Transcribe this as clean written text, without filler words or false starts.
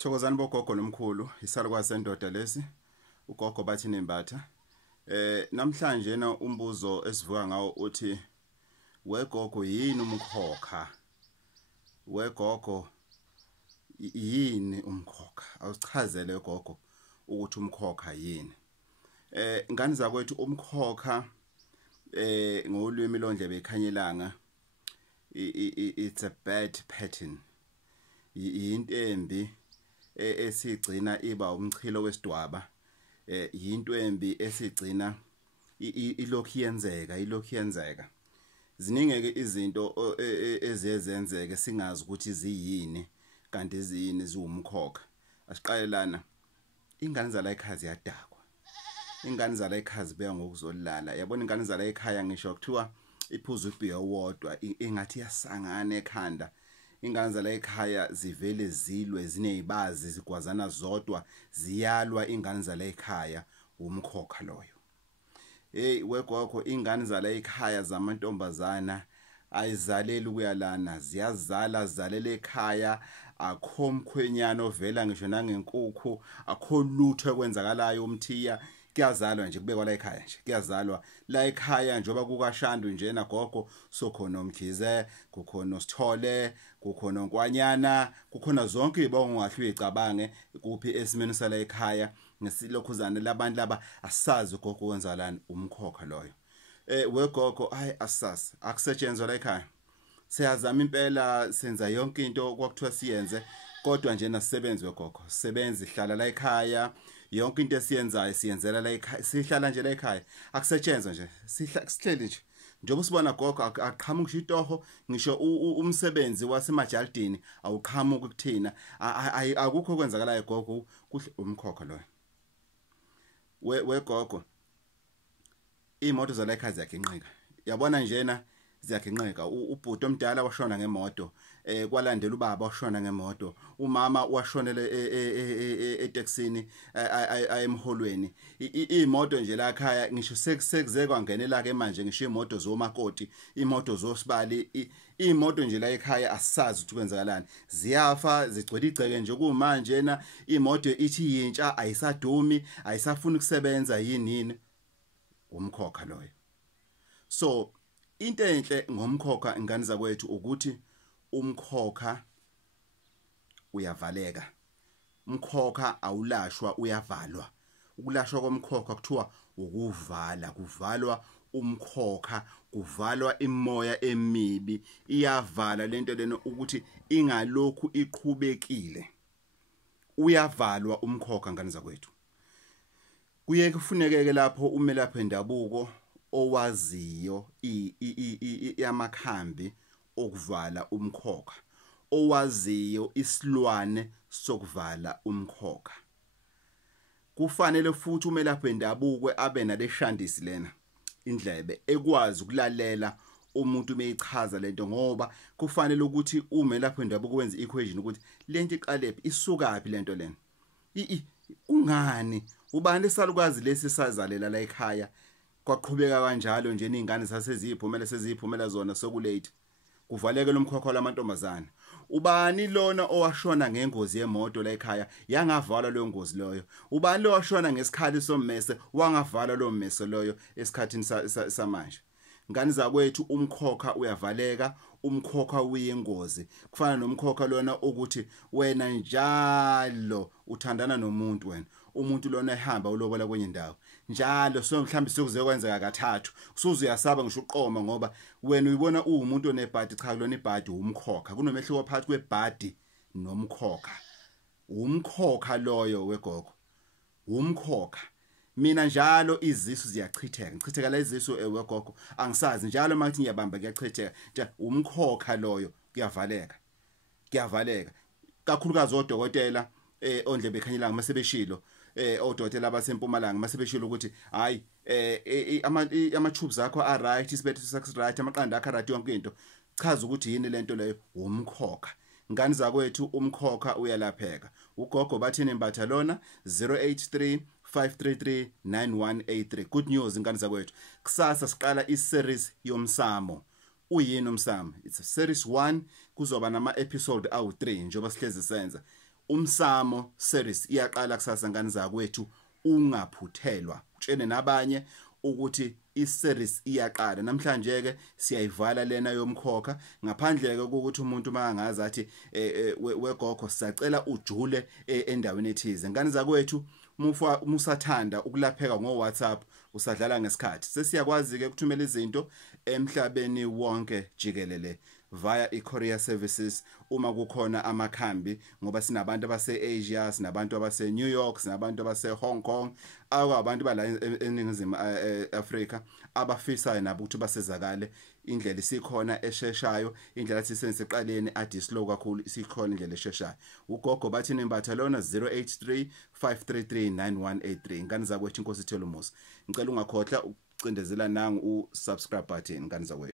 Thokozani bogogo nomkhulu isalukwazi sendoda lesi ugogo bathi nembatha namhlanje na umbuzo esivuka ngawo uthi wegogo yini umkhokha wegogo yini umkhokha awusichazele gogo ukuthi umkhokha yini ngani zakwethu umkhokha ngolwimi londlebe ekhanyelanga it's a bad pattern into embi esigcina iba umchilo wesidwaba into embi esigcina ilokhu yenzeka ziningi izinto eziyenzeke singazi ukuthi ziyini kanti izini ziwumkhokha asiqalelana ingane zala ekhaya ziyadakwa ingane zala ekhaya zibeya ngokuzolala yabona ingane zala ekhaya ngisho kuthiwa iphuza ubhiya wodwa ingathi yasangana ekhanda ingane zala ekhaya zivele zilwe zinezibazi zigwazana zodwa ziyalwa ingane zala ekhaya umkhokha loyo wegogo ingane zala ekhaya zamantombazana ayizaleli ukuyalana ziyazala zalela ekhaya akho mkhwenyana ovela ngisho nangenkukhu akho lutho ekwenzakalayo umthiya kuyazalwa nje kubekwa la ekhaya nje kuyazalwa la ekhaya njoba kukashandu nje nagogo sokhona umkhize kukhona usithole kukhona onkwanyana kukhona zonke izibongo ngahlwe icabange kuphi esimeni sala ekhaya ngesilokhuzana labantu laba asazi gogo wenzalani umkhokha loyo wegogo hayi asasa akusetshenzwa la ekhaya siyazama impela senza yonke into kwakuthiwa siyenze kodwa nje nasisebenzi wegogo sebenzi hlala la ekhaya yonke into esiyenzayo siyenzela la ekhaya sihlala nje la ekhaya akusetshenzwa nje sihleli nje njengoba sibona gogo aqhamuka itoho ngisho umsebenzi wasemajaldini awuqhamuka kuthina akukho kwenzakalayo gogo kuhle umkhokha loyo wegogo imoto zala ekhaya ziyaginqika yabona njena ziyaginqika ubhuti omdala washona ngemoto kwalandela ubaba washona ngemoto umama washonele eTexini ayemholweni imoto nje la ekhaya ngisho sekuze kwangenela ke manje ngisho imoto zomakoti imoto zosibali imoto nje la ekhaya asazi ukuthi kwenzakalani ziyafa zigcwele igceke nje kumanje na imoto ithi yintsha ayisadumi ayisafuni ukusebenza yini umkhokha loyo so into enhle ngomkhokha ingane zakwethu ukuthi umkhokha uyavaleka umkhokha awulashwa uyavalwa ukulashwa komkhokha kuthiwa kuvalwa umkhokha kuvalwa imoya emibi iyavala lento lena ukuthi ingalokhu iqhubekile uyavalwa umkhokha ngane zakwethu kuye kufuneke lapho umelaphi wendabuko owaziyo yamakhambi okuvala umkhokha owaziyo isilwane sokuvala umkhokha kufanele futhi umelaphi wendabuko abe naleshandisi lena indlebe ekwazi ukulalela umuntu meyichaza lento ngoba kufanele ukuthi umelaphi wendabuko wenze equation ukuthi lento iqalephi isuka phi lento lena ungani ubani lesalukwazi lesi sazalela la ekhaya kwaqhubeka kanjalo nje izingane seziphumela zona sokulate kuvaleke lomkhokha lamantombazana ubani lona owashona ngengozi yemoto la ekhaya yangavala leyo ngozi loyo ubani lo washona ngesikhali sommese wangavala lo mmese loyo esikhathini samanje ngani zakwethu umkhokha uyavaleka umkhokha uyingozi kufana nomkhokha lona ukuthi wena njalo uthandana nomuntu wena umuntu lona ehamba ulobola kwenye indawo njalo so mhlambi sokuze kwenzeka kathathu usuze uyasaba ngisho uqoma ngoba wena uyibona umuntu onebhadi cha lona ibhadi umkhokha kunomehluko phakathi kwebhadi nomkhokha umkhokha loyo wegogo umkhokha mina njalo izisu ziyachitheka ngichitheka la izisu wegogo angisazi njalo makuthi ngiyabamba kuyachitheka nje umkhokha loyo kuyavaleka kakhulukazi odokotela ondlebe ekhanyelanga masebeshilo odokotela abasempumalanga masebeshilo ukuthi hayi ama tubes akho a right isibetho sakho right amaqanda akho right yonke into chaza ukuthi yini lento leyo umkhokha ngani zakwethu umkhokha uyalapheka ugogo bathini imbatha lona 083 5339183 good news ingane zakwethu kusasa siqala iseries yomsamo uyini umsamo it's a series 1 kuzoba nama episode awu3 njengoba sihlezi senza umsamo series iyaqala kusasa ngani zakwethu, ungaphuthelwa. Utshene nabanye ukuthi iseries iyaqala namhlanje ke siyayivala lena yomkhokha, ngaphandle ke ukuthi umuntu mangazi athi wegogo sisacela ujule endaweni ethize. Ngani zakwethu musathanda ukulapheka ngo WhatsApp usadlala ngesikhathi, sesiyakwazi ke ukuthumela izinto emhlabeni wonke jikelele via i-courier services uma kukhona amakhambi, ngoba sinabantu abase-Asia, sinabantu abase-New York, sinabantu abase-Hong Kong, abantu bala eNingizimu Afrika abafisayo nabo ukuthi basezakale. Indlela isikhona esheshayo, indlela sisenzisiqaleni adi slow kakhulu, isikhona indlela esheshayo. Ugogo bathi nembatha lona 083 533 9183. Ngani zakwethu inkosi ithela umusa. Ngicela ungakhohlwa ukucindezela nangu u-subscribe button ngani zakwethu.